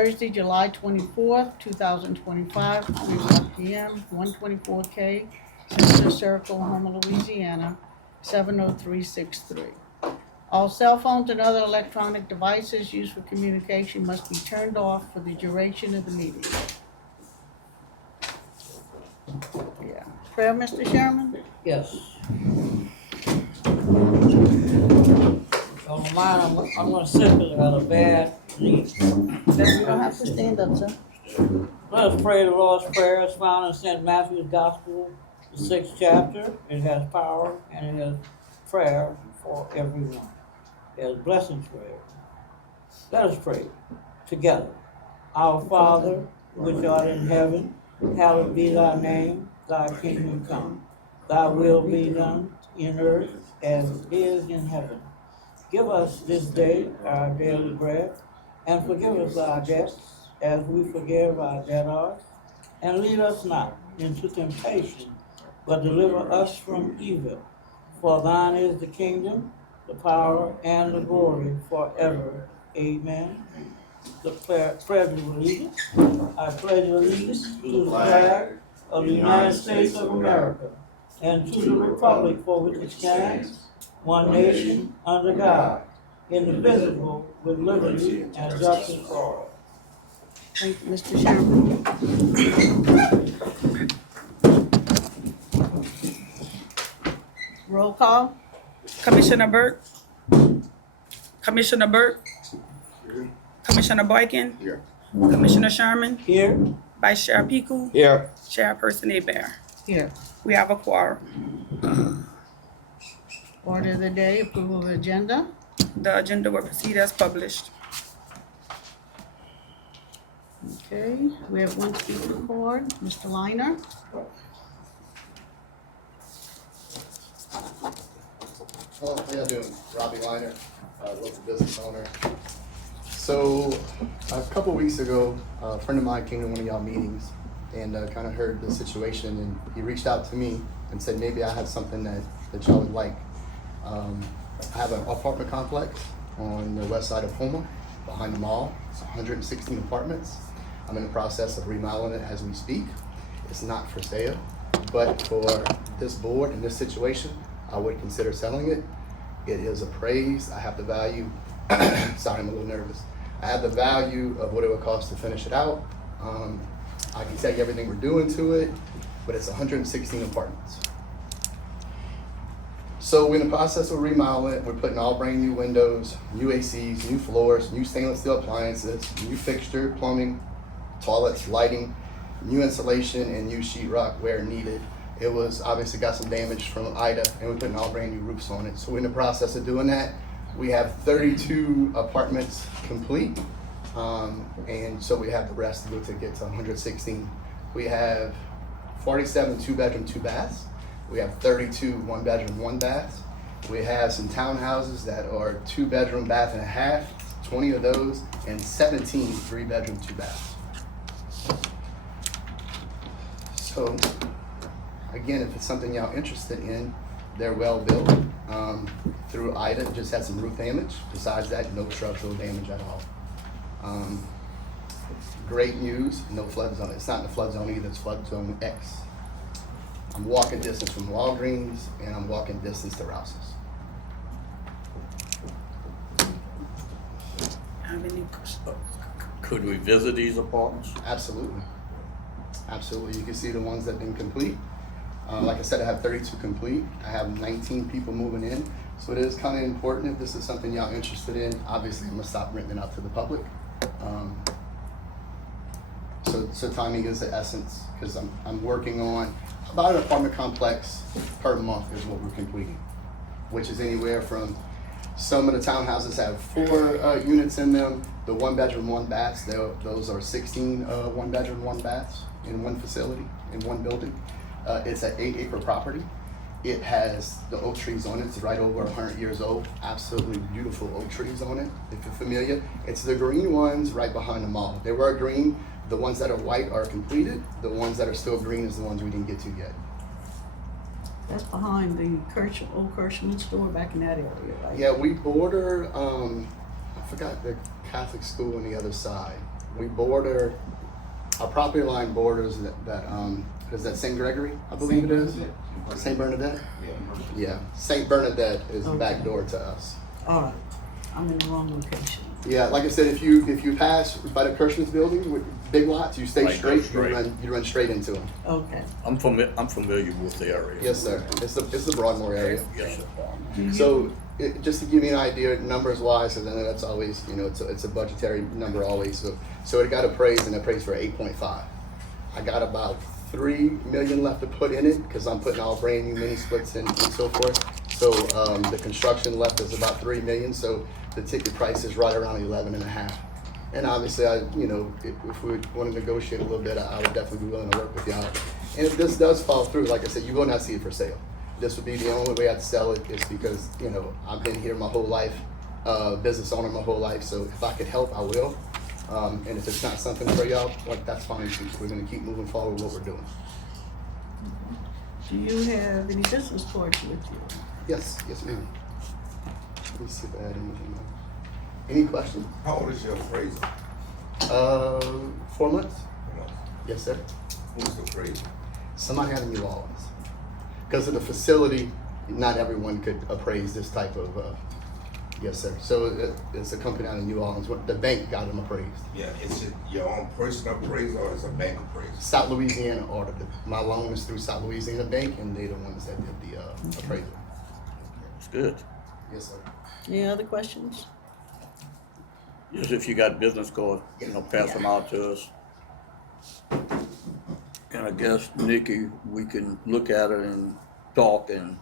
Thursday, July 24th, 2025, 3:00 p.m., 124K, Center Circle, Homer, Louisiana, 70363. All cell phones and other electronic devices used for communication must be turned off for the duration of the meeting. Yeah. Prayer, Mr. Sherman? Yes. On mine, I'm gonna sit because I got a bad knee. You don't have to stand up, sir. Let us pray the Lord's Prayer. It's found in St. Matthew's Gospel, the 6th chapter. It has power and it has prayer for everyone. It has blessings for everyone. Let us pray together. Our Father, which art in heaven, hallowed be thy name. Thy kingdom come. Thy will be done in earth as it is in heaven. Give us this day our daily bread, and forgive us our debts as we forgive our debtors. And lead us not into temptation, but deliver us from evil. For thine is the kingdom, the power, and the glory forever. Amen. The pledge of allegiance. I pledge allegiance to the flag of the United States of America and to the republic for which it stands, one nation, under God, indivisible, with liberty and justice for all. Thank you, Mr. Sherman. Roll call. Commissioner Burke. Commissioner Burke. Commissioner Boykin. Here. Commissioner Sherman. Here, Vice Chair Piku. Here. Chairperson Hebert. Here. We have a quorum. Order of the day, approval of agenda. The agenda will proceed as published. Okay, we have one speaker forward, Mr. Liner. Hello, how y'all doing? Robbie Liner, local business owner. So, a couple weeks ago, a friend of mine came to one of y'all meetings and kind of heard the situation, and he reached out to me and said maybe I have something that y'all would like. I have an apartment complex on the west side of Houma, behind the mall. It's 116 apartments. I'm in the process of remodeling it as we speak. It's not for sale, but for this board in this situation, I would consider selling it. It is appraised. I have the value. Sorry, I'm a little nervous. I have the value of what it would cost to finish it out. I can tell you everything we're doing to it, but it's 116 apartments. So we're in the process of remodeling it. We're putting all brand new windows, new ACs, new floors, new stainless steel appliances, new fixture, plumbing, toilets, lighting, new insulation, and new sheetrock where needed. It was obviously got some damage from Ida, and we're putting all brand new roofs on it. So we're in the process of doing that. We have 32 apartments complete, and so we have the rest to go to get to 116. We have 47 2-bedroom, 2 baths. We have 32 1-bedroom, 1 bath. We have some townhouses that are 2-bedroom, bath and a half, 20 of those, and 17 3-bedroom, 2 baths. So, again, if it's something y'all interested in, they're well built. Through Ida, just had some roof damage. Besides that, no structural damage at all. Great news, no flood zone. It's not in the flood zone either, it's flood zone X. I'm walking distance from Walgreens, and I'm walking distance to Rouse's. Have any questions? Could we visit these apartments? Absolutely. Absolutely. You can see the ones that have been complete. Like I said, I have 32 complete. I have 19 people moving in. So it is kind of important if this is something y'all interested in. Obviously, I'm gonna stop renting it out to the public. So timing is the essence, because I'm working on about an apartment complex per month is what we're completing, which is anywhere from, some of the townhouses have 4 units in them. The 1-bedroom, 1 baths, those are 16 1-bedroom, 1 baths in one facility, in one building. It's an 8-acre property. It has the oak trees on it. It's right over 100 years old. Absolutely beautiful oak trees on it, if you're familiar. It's the green ones right behind the mall. They were green. The ones that are white are completed. The ones that are still green is the ones we didn't get to yet. That's behind the old Kirschman store back in that area, right? Yeah, we border, I forgot the Catholic school on the other side. We border, our property line borders is that St. Gregory, I believe it is? St. Bernadette? Yeah, St. Bernadette is the back door to us. All right, I'm in the wrong location. Yeah, like I said, if you pass by the Kirschman's building with big lots, you stay Right, go straight, straight. you run straight into them. Okay. I'm familiar with the area. Yes, sir. It's the Broadmoor area. Yes, sir. So, just to give you an idea, numbers wise, because I know that's always, it's a budgetary number always. So it got appraised and appraised for 8.5. I got about 3 million left to put in it because I'm putting all brand new mini splits in and so forth. So the construction left is about 3 million. So the ticket price is right around 11.5. And obviously, if we want to negotiate a little bit, I would definitely be willing to work with y'all. And if this does fall through, like I said, you will not see it for sale. This would be the only way I'd sell it is because, I've been here my whole life, business owner my whole life. So if I could help, I will. And if it's not something for y'all, like that's fine too. We're gonna keep moving forward with what we're doing. Do you have any business cards with you? Yes, ma'am. Let me see if I had anything else. Any questions? How old is your appraiser? 4 months? Yes, sir. Who's the appraiser? Somebody out of New Orleans. Because of the facility, not everyone could appraise this type of, yes, sir. So it's a company out of New Orleans. The bank got them appraised. Yeah, is it your own personal appraiser or is it a bank appraiser? South Louisiana audited. My loan is through South Louisiana Bank, and they're the ones that did the appraisal. It's good. Yes, sir. Any other questions? Just if you got business cards, pass them out to us. And I guess, Nikki, we can look at it and talk and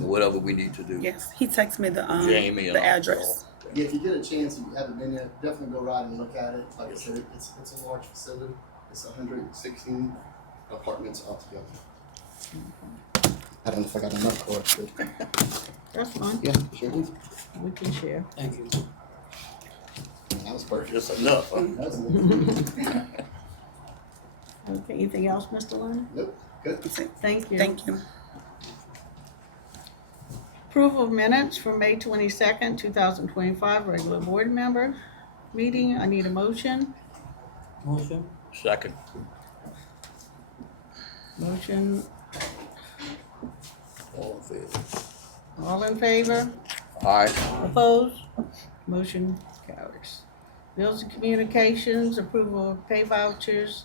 whatever we need to do. Yes, he texted me Jamie and the all. address. Yeah, if you get a chance, if you haven't been there, definitely go ride and look at it. Like I said, it's a large facility. It's 116 apartments altogether. I don't know if I got enough cards, but That's fine. yeah, sure do. We can share. Thank you. That was perfect. Just enough, huh? That's it. Okay, anything else, Mr. Leonard? Nope, good. Thank you. Thank you. Approval of minutes for May 22nd, 2025, regular board member meeting. I need a motion. Motion? Second. Motion, All in favor? all in favor? Aye. Opposed? Motion carries. Bills and communications, approval of pay vouchers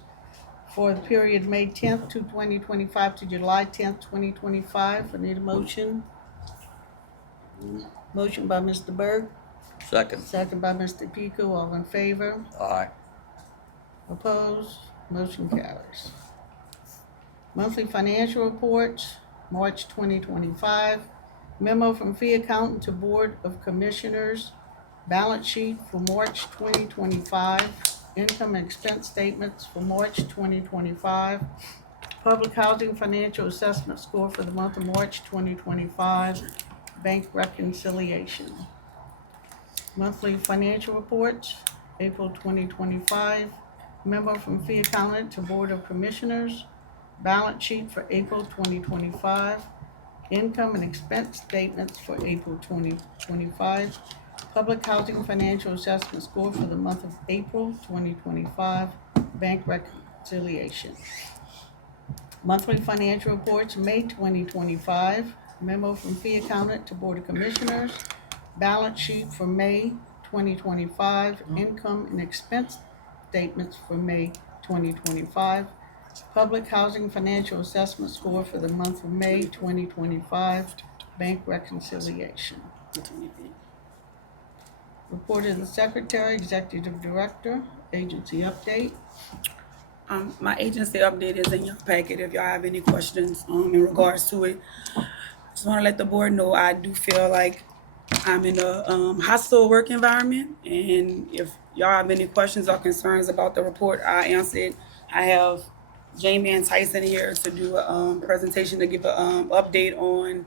for the period May 10th to 2025 to July 10th, 2025. I need a motion. Motion by Mr. Berg, Second. second by Mr. Pico. All in favor? Aye. Opposed? Motion carries. Monthly financial reports, March 2025. Memo from fee accountant to Board of Commissioners. Balance sheet for March 2025. Income and expense statements for March 2025. Public housing financial assessment score for the month of March 2025. Bank reconciliation. Monthly financial reports, April 2025. Memo from fee accountant to Board of Commissioners. Balance sheet for April 2025. Income and expense statements for April 2025. Public housing financial assessment score for the month of April 2025. Bank reconciliation. Monthly financial reports, May 2025. Memo from fee accountant to Board of Commissioners. Balance sheet for May 2025. Income and expense statements for May 2025. Public housing financial assessment score for the month of May 2025. Bank reconciliation. Report of the Secretary, Executive Director, agency update. My agency update is in your packet if y'all have any questions in regards to it. Just want to let the board know I do feel like I'm in a hostile work environment, and if y'all have any questions or concerns about the report, I answer it. I have Jamie and Tyson here to do a presentation to give an update on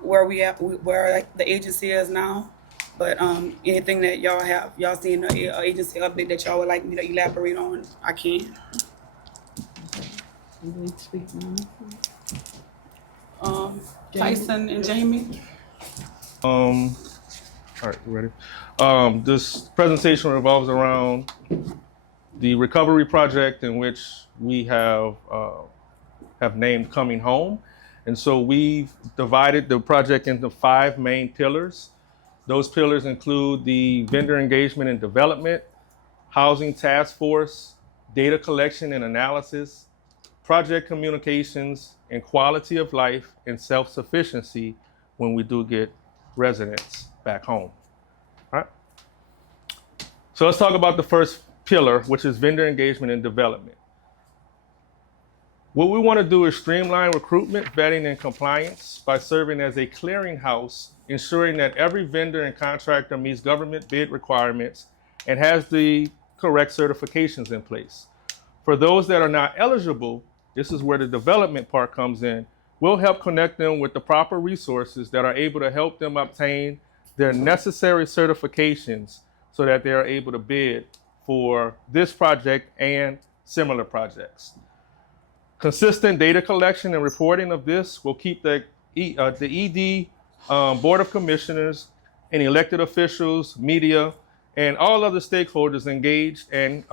where we at, where like, the agency is now. But anything that y'all seen an agency update that y'all would like me to elaborate on, I can. I'm going to speak now. Tyson and Jamie. All right, you ready? This presentation revolves around the recovery project in which we have named Coming Home. And so we've divided the project into 5 main pillars. Those pillars include the vendor engagement and development, housing task force, data collection and analysis, project communications, and quality of life and self-sufficiency when we do get residents back home. All right. So let's talk about the first pillar, which is vendor engagement and development. What we want to do is streamline recruitment, vetting, and compliance by serving as a clearinghouse, ensuring that every vendor and contractor meets government bid requirements and has the correct certifications in place. For those that are not eligible, this is where the development part comes in. We'll help connect them with the proper resources that are able to help them obtain their necessary certifications so that they are able to bid for this project and similar projects. Consistent data collection and reporting of this will keep the ED Board of Commissioners and elected officials, media, and all other stakeholders engaged and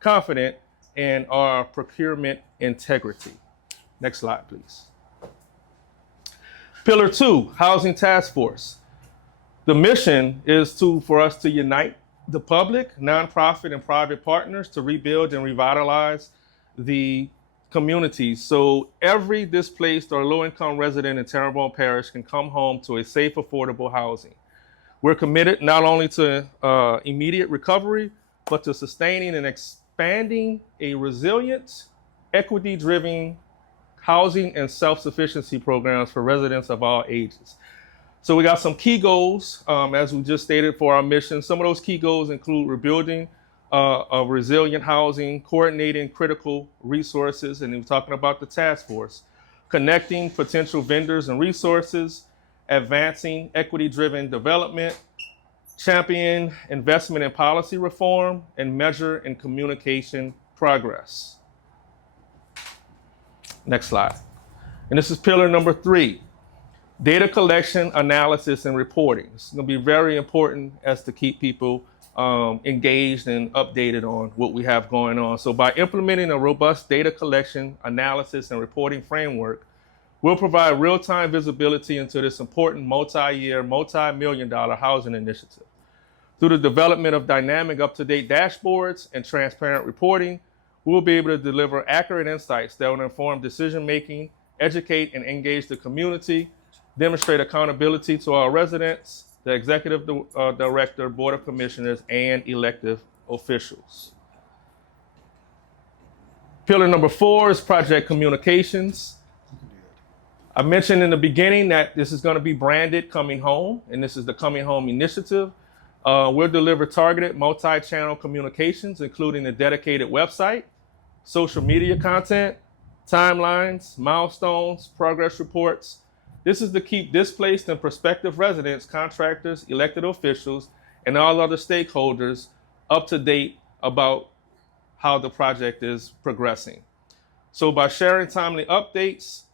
confident in our procurement integrity. Next slide, please. Pillar 2, Housing Task Force. The mission is for us to unite the public, nonprofit, and private partners to rebuild and revitalize the communities so every displaced or low-income resident in Terrebonne Parish can come home to a safe, affordable housing. We're committed not only to immediate recovery, but to sustaining and expanding a resilient, equity-driven housing and self-sufficiency programs for residents of all ages. So we got some key goals, as we just stated, for our mission. Some of those key goals include rebuilding of resilient housing, coordinating critical resources, and we're talking about the task force, connecting potential vendors and resources, advancing equity-driven development, champion investment and policy reform, and measure and communication progress. Next slide. And this is pillar number 3, data collection, analysis, and reporting. It's going to be very important as to keep people engaged and updated on what we have going on. So by implementing a robust data collection, analysis, and reporting framework, we'll provide real-time visibility into this important multi-year, multi-million-dollar housing initiative. Through the development of dynamic, up-to-date dashboards and transparent reporting, we'll be able to deliver accurate insights that will inform decision-making, educate and engage the community, demonstrate accountability to our residents, the executive director, board of commissioners, and elected officials. Pillar number 4 is project communications. I mentioned in the beginning that this is going to be branded Coming Home, and this is the Coming Home initiative. We'll deliver targeted multi-channel communications, including a dedicated website, social media content, timelines, milestones, progress reports. This is to keep displaced and prospective residents, contractors, elected officials, and all other stakeholders up to date about how the project is progressing. So by sharing timely updates,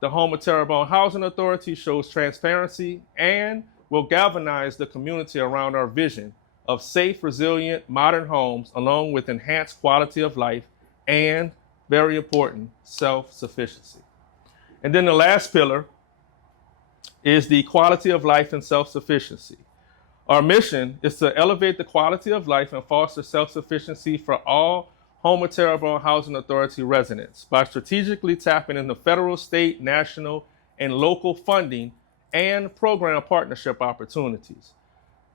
the Home of Terrebonne Housing Authority shows transparency and will galvanize the community around our vision of safe, resilient, modern homes, along with enhanced quality of life and, very important, self-sufficiency. And then the last pillar is the quality of life and self-sufficiency. Our mission is to elevate the quality of life and foster self-sufficiency for all Home of Terrebonne Housing Authority residents by strategically tapping into federal, state, national, and local funding and program partnership opportunities.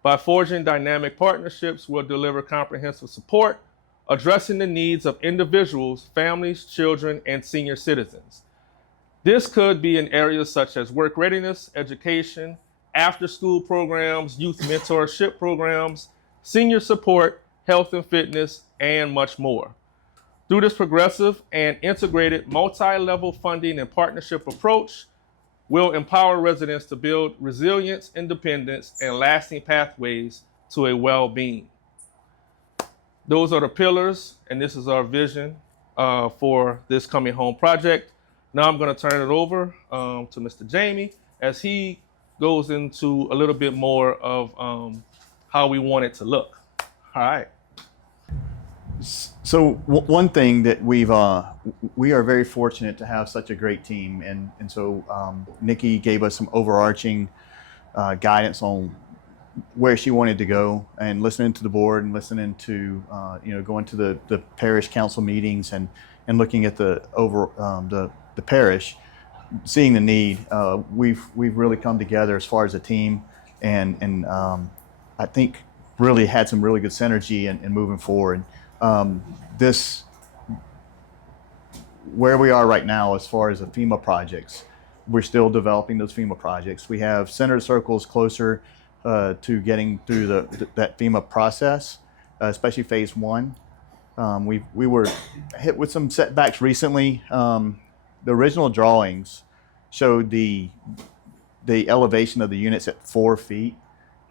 By forging dynamic partnerships, we'll deliver comprehensive support, addressing the needs of individuals, families, children, and senior citizens. This could be in areas such as work readiness, education, after-school programs, youth mentorship programs, senior support, health and fitness, and much more. Through this progressive and integrated multi-level funding and partnership approach, we'll empower residents to build resilience, independence, and lasting pathways to a well-being. Those are the pillars, and this is our vision for this Coming Home project. Now I'm going to turn it over to Mr. Jamie as he goes into a little bit more of how we want it to look. All right. So one thing that we are very fortunate to have such a great team, and so Nikki gave us some overarching guidance on where she wanted to go, and listening to the board and listening to going to the parish council meetings and looking at the parish, seeing the need. We've really come together as far as a team, and I think really had some really good synergy in moving forward. This where we are right now as far as the FEMA projects, we're still developing those FEMA projects. We have center circles closer to getting through that FEMA process, especially phase one. We were hit with some setbacks recently. The original drawings showed the elevation of the units at 4 feet.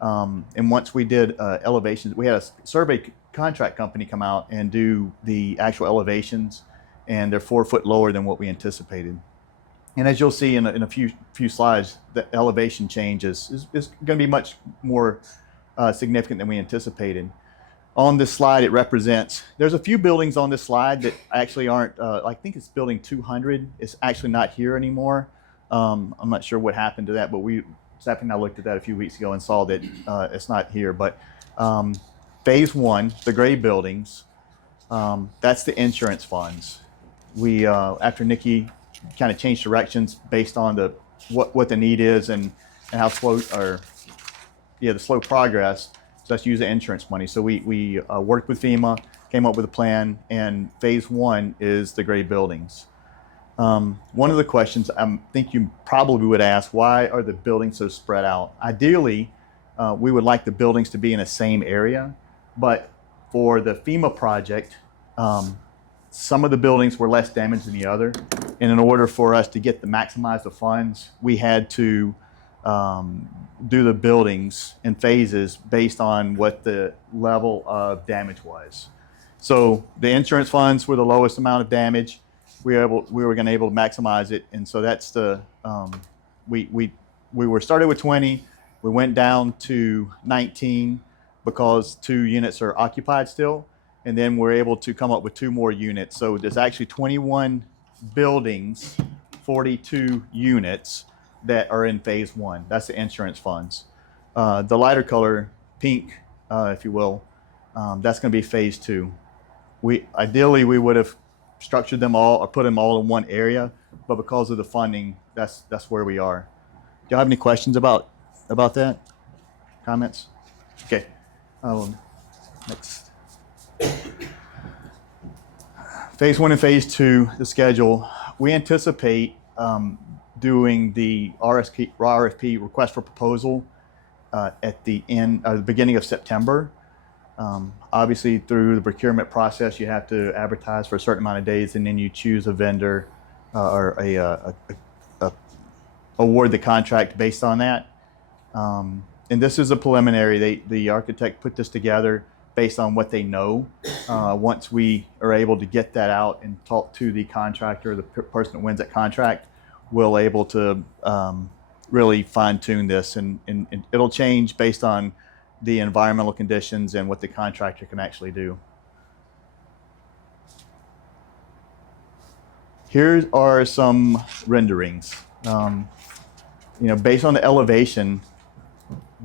And once we did elevations, we had a survey contract company come out and do the actual elevations, and they're 4 foot lower than what we anticipated. And as you'll see in a few slides, the elevation change is going to be much more significant than we anticipated. On this slide, it represents, there's a few buildings on this slide that actually aren't, I think it's building 200. It's actually not here anymore. I'm not sure what happened to that, but Stephanie and I looked at that a few weeks ago and saw that it's not here. But phase one, the gray buildings, that's the insurance funds. We, after Nikki kind of changed directions based on what the need is and how slow, the slow progress, so let's use the insurance money. So we worked with FEMA, came up with a plan, and phase one is the gray buildings. One of the questions I think you probably would ask, why are the buildings so spread out? Ideally, we would like the buildings to be in the same area, but for the FEMA project, some of the buildings were less damaged than the other. And in order for us to maximize the funds, we had to do the buildings in phases based on what the level of damage was. So the insurance funds were the lowest amount of damage. We were going to able to maximize it, and so that's the we were started with 20. We went down to 19 because 2 units are occupied still, and then we're able to come up with 2 more units. So there's actually 21 buildings, 42 units that are in phase one. That's the insurance funds. The lighter color, pink, if you will, that's going to be phase two. Ideally we would have structured them all or put them all in one area, but because of the funding, that's where we are. Do y'all have any questions about that? Comments? Okay. Next. Phase one and phase two, the schedule. We anticipate doing the RFP, request for proposal, at the beginning of September. Obviously, through the procurement process, you have to advertise for a certain amount of days, and then you choose a vendor or award the contract based on that. And this is a preliminary. The architect put this together based on what they know. Once we are able to get that out and talk to the contractor, the person that wins that contract, we'll able to really fine tune this, and it'll change based on the environmental conditions and what the contractor can actually do. Here are some renderings. Based on the elevation,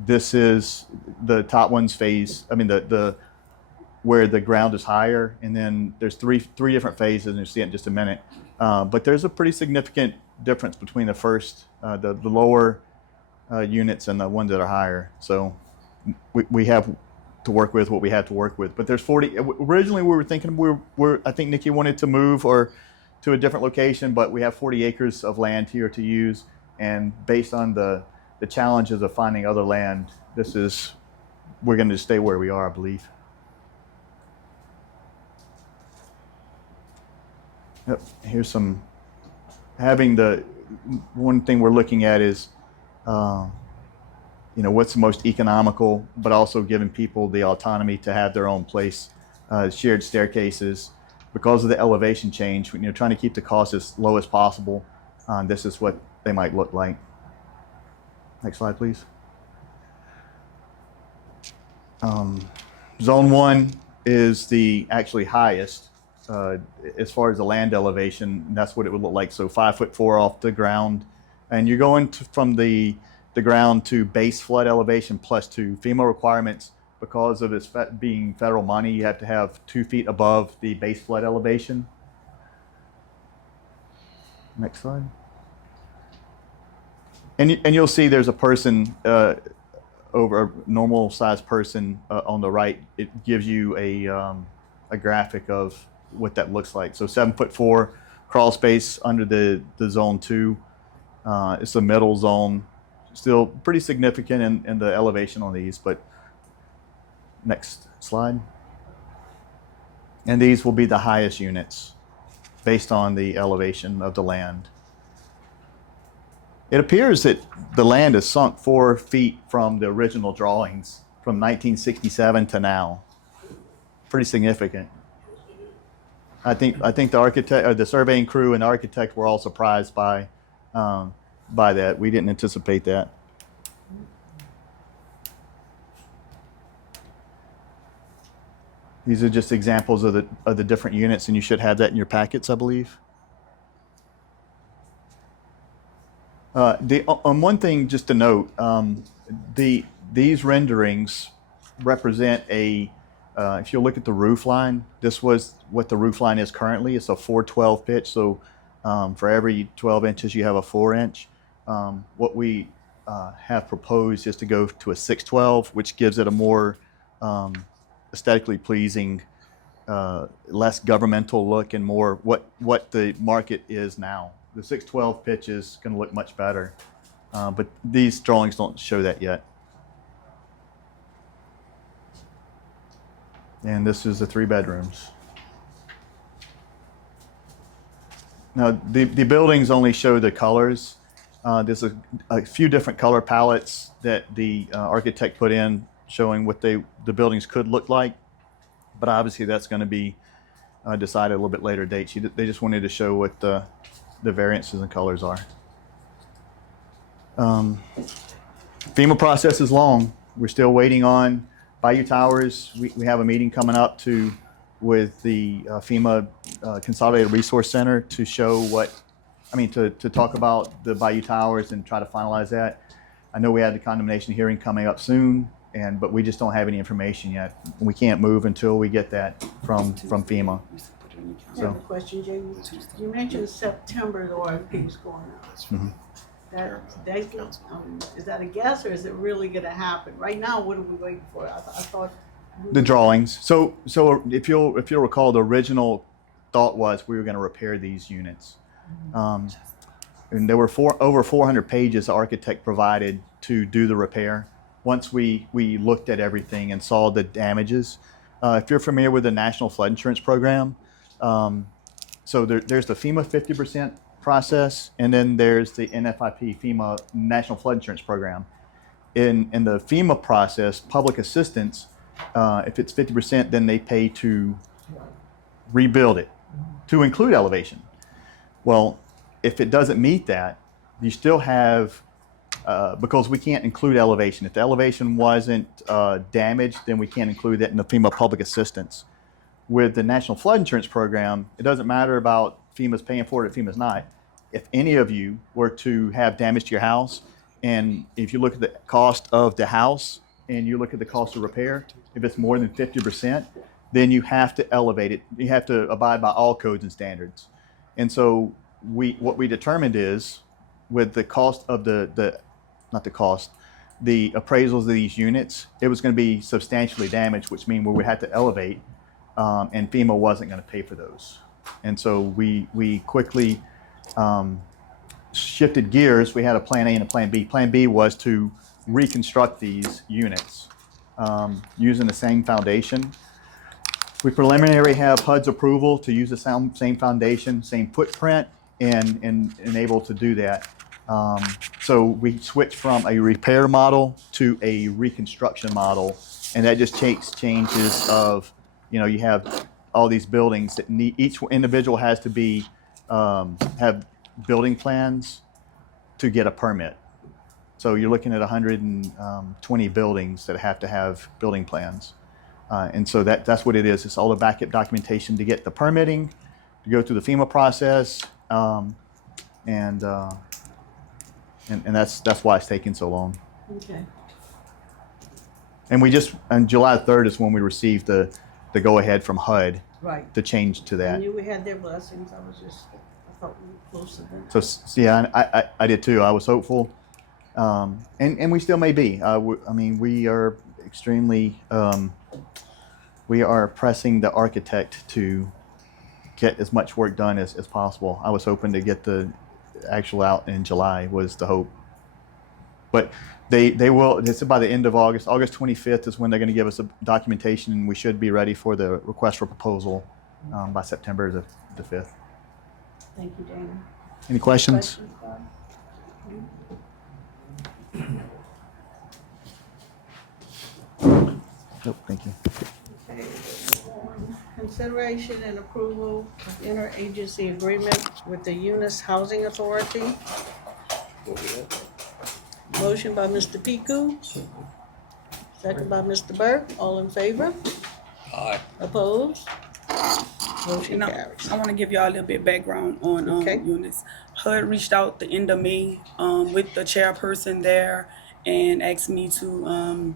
this is the top one's phase. I mean, the where the ground is higher, and then there's three different phases, and you'll see it in just a minute. But there's a pretty significant difference between the first, the lower units and the ones that are higher. So we have to work with what we had to work with. But there's 40. Originally, we were thinking I think Nikki wanted to move to a different location, but we have 40 acres of land here to use, and based on the challenges of finding other land, we're going to stay where we are, I believe. Yep. Here's some. One thing we're looking at is, what's the most economical, but also giving people the autonomy to have their own place, shared staircases. Because of the elevation change, trying to keep the cost as low as possible. This is what they might look like. Next slide, please. Zone 1 is the actually highest as far as the land elevation. That's what it would look like. So 5'4" off the ground, and you're going from the ground to base flood elevation +2. FEMA requirements, because of this being federal money, you have to have 2 feet above the base flood elevation. Next slide. And you'll see there's a person over a normal sized person on the right. It gives you a graphic of what that looks like. So 7'4" crawl space under the zone 2. It's a middle zone, still pretty significant in the elevation on these. But next slide. And these will be the highest units based on the elevation of the land. It appears that the land has sunk 4 feet from the original drawings from 1967 to now. Pretty significant. I think the architect, or the surveying crew and the architect were all surprised by that. We didn't anticipate that. These are just examples of the different units, and you should have that in your packets, I believe. One thing just to note, these renderings represent if you look at the roof line, this was what the roof line is currently. It's a 412 pitch, so for every 12 inches you have a 4-inch. What we have proposed is to go to a 612, which gives it a more aesthetically pleasing, less governmental look, and more what the market is now. The 612 pitch is going to look much better, but these drawings don't show that yet. And this is the 3 bedrooms. Now, the buildings only show the colors. There's a few different color palettes that the architect put in, showing what the buildings could look like, but obviously that's going to be decided a little bit later date. They just wanted to show what the variances and colors are. FEMA process is long. We're still waiting on Bayou Towers. We have a meeting coming up with the FEMA Consolidated Resource Center to show to talk about the Bayou Towers and try to finalize that. I know we had the condemnation hearing coming up soon, but we just don't have any information yet. We can't move until we get that from FEMA. I have a question, Jay. You mentioned September the RFP is going out. Mm-hmm. Is that a guess, or is it really going to happen? Right now, what are we waiting for? I thought The drawings. So if you'll recall, the original thought was we were going to repair these units, and there were over 400 pages the architect provided to do the repair. Once we looked at everything and saw the damages, if you're familiar with the National Flood Insurance Program, so there's the FEMA 50% process, and then there's the NFIP, FEMA National Flood Insurance Program. In the FEMA process, public assistance, if it's 50%, then they pay to rebuild it, to include elevation. Well, if it doesn't meet that, you still have, because we can't include elevation. If the elevation wasn't damaged, then we can't include that in the FEMA public assistance. With the National Flood Insurance Program, it doesn't matter about FEMA's paying for it or FEMA's not. If any of you were to have damage to your house, and if you look at the cost of the house and you look at the cost of repair, if it's more than 50%, then you have to elevate it. You have to abide by all codes and standards. And so what we determined is, with the cost of the appraisals of these units, it was going to be substantially damaged, which means we would have to elevate, and FEMA wasn't going to pay for those. And so we quickly shifted gears. We had a plan A and a plan B. Plan B was to reconstruct these units using the same foundation. We preliminarily have HUD's approval to use the same foundation, same footprint, and able to do that. So we switched from a repair model to a reconstruction model, and that just takes changes of, you have all these buildings that need, each individual has to be, have building plans to get a permit. So you're looking at 120 buildings that have to have building plans. And so that's what it is. It's all the backup documentation to get the permitting, to go through the FEMA process, and that's why it's taking so long. Okay. And on July 3rd is when we received the go-ahead from HUD Right. to change to I that. knew we had their blessings. I thought we were close to them. Yeah, I did too. I was hopeful, and we still may be. I mean, we are extremely, we are pressing the architect to get as much work done as possible. I was hoping to get the actual out in July was the hope, but they will. It's by the end of August. August 25th is when they're going to give us a documentation, and we should be ready for the request for proposal by September the 5th. Thank you, Dana. Any questions? Bob? Nope, thank you. Okay, consideration and approval of interagency agreement with the Eunice Housing Authority. Motion by Mr. Piku. Second by Mr. Burke. All in favor? Aye. Opposed? Motion Now, carries. I want to give y'all a little bit of background on Okay. Eunice. HUD reached out the end of May with the chairperson there and asked me to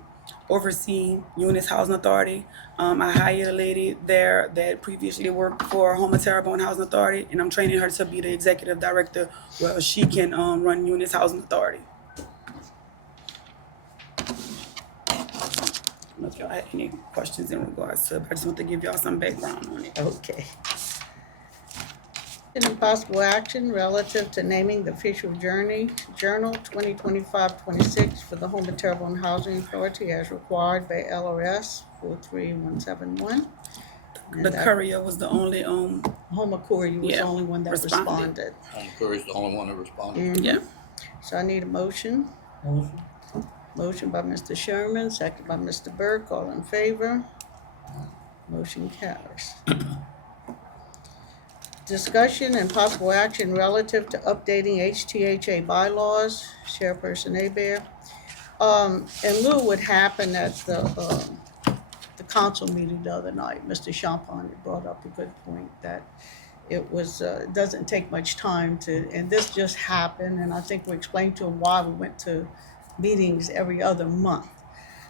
oversee Eunice Housing Authority. I hired a lady there that previously worked for Home of Terrebonne Housing Authority, and I'm training her to be the executive director where she can run Eunice Housing Authority. I don't know if y'all had any questions in regards to it, but I just want to give y'all some background on it. Okay. Any possible action relative to naming the official journal 2025-26 for the Home of Terrebonne Housing Authority as required by LRS 43171. The courier was the only Home of Courier was the Yeah, only one that responded. responded. I'm encouraged, the only one that responded. Mhm. yeah. So I need a motion. Motion. Motion by Mr. Sherman, second by Mr. Burke, all in favor? Motion carries. Discussion and possible action relative to updating HTHA bylaws, Chairperson Abear. In lieu of what happened at the council meeting the other night, Mr. Champagne brought up a good point that it was, it doesn't take much time and this just happened, and I think we explained to him why we went to meetings every other month.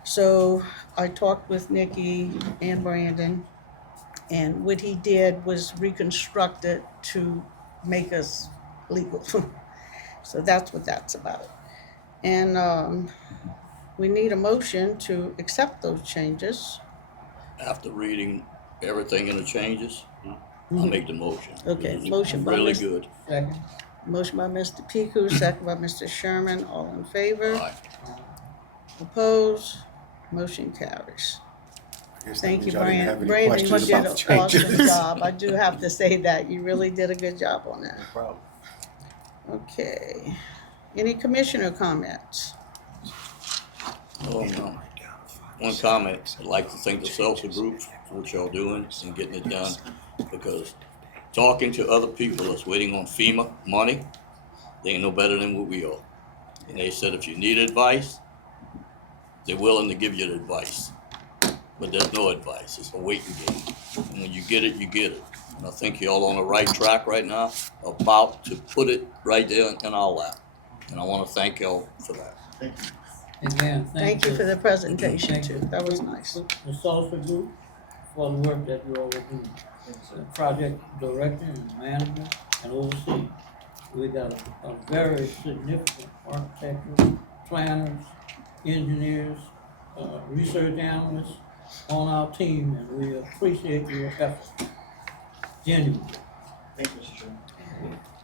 So I talked with Nikki and Brandon, and what he did was reconstruct it to make us legal. So that's what that's about. And we need a motion to accept those changes. After reading everything in the changes, I'll make the motion. Okay, It's motion by really Mr. good. Second. Motion by Mr. Piku, second by Mr. Sherman, all in favor? Aye. Opposed? Motion carries. Thank you, Brandon. Brandon, you questions did about an the changes. awesome job. I do have to say that. You really did a good job on that. No problem. Okay. Any commissioner comments? Oh, no. One comment, I'd like to thank the Salsa group for what y'all doing and getting it done, because talking to other people that's waiting on FEMA money, they ain't no better than what we are. And they said if you need advice, they're willing to give you the advice. But there's no advice, it's a waiting game. And when you get it, you get it. And I think y'all on the right track right now, about to put it right there in our lap. And I wanna thank y'all for that. Again, Thank you for the presentation too. That was nice. The Salsa Group for the work that you all are doing. The project director and management and overseeing. We got a very significant architecture, planners, engineers, research analysts on our team, and we appreciate your effort. Genuinely. Thank you, Mr. Chairman.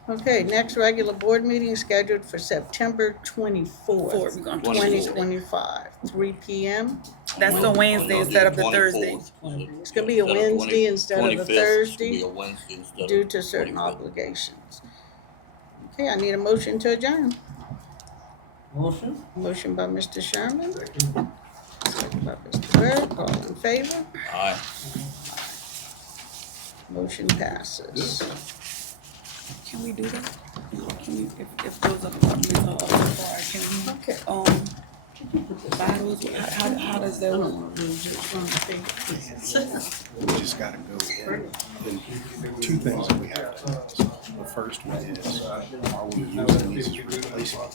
Okay, next regular board meeting scheduled for September We're 24th, going 2025, 3 p.m. That's the Wednesday instead of the Thursday. It's gonna be a Wednesday instead of a 25th, it's Thursday gonna be a Wednesday instead of due to certain 25th. obligations. Okay, I need a motion to adjourn. Motion? Motion by Mr. Sherman. Second by Mr. Burke, all in favor? Aye. Motion passes. Can we do that? if those apartments are up far, can Okay. we, buy those? How does that I work? don't wanna lose it from the thing. We just gotta go. Then two things that we have to do. The first one is, are we using these as replacement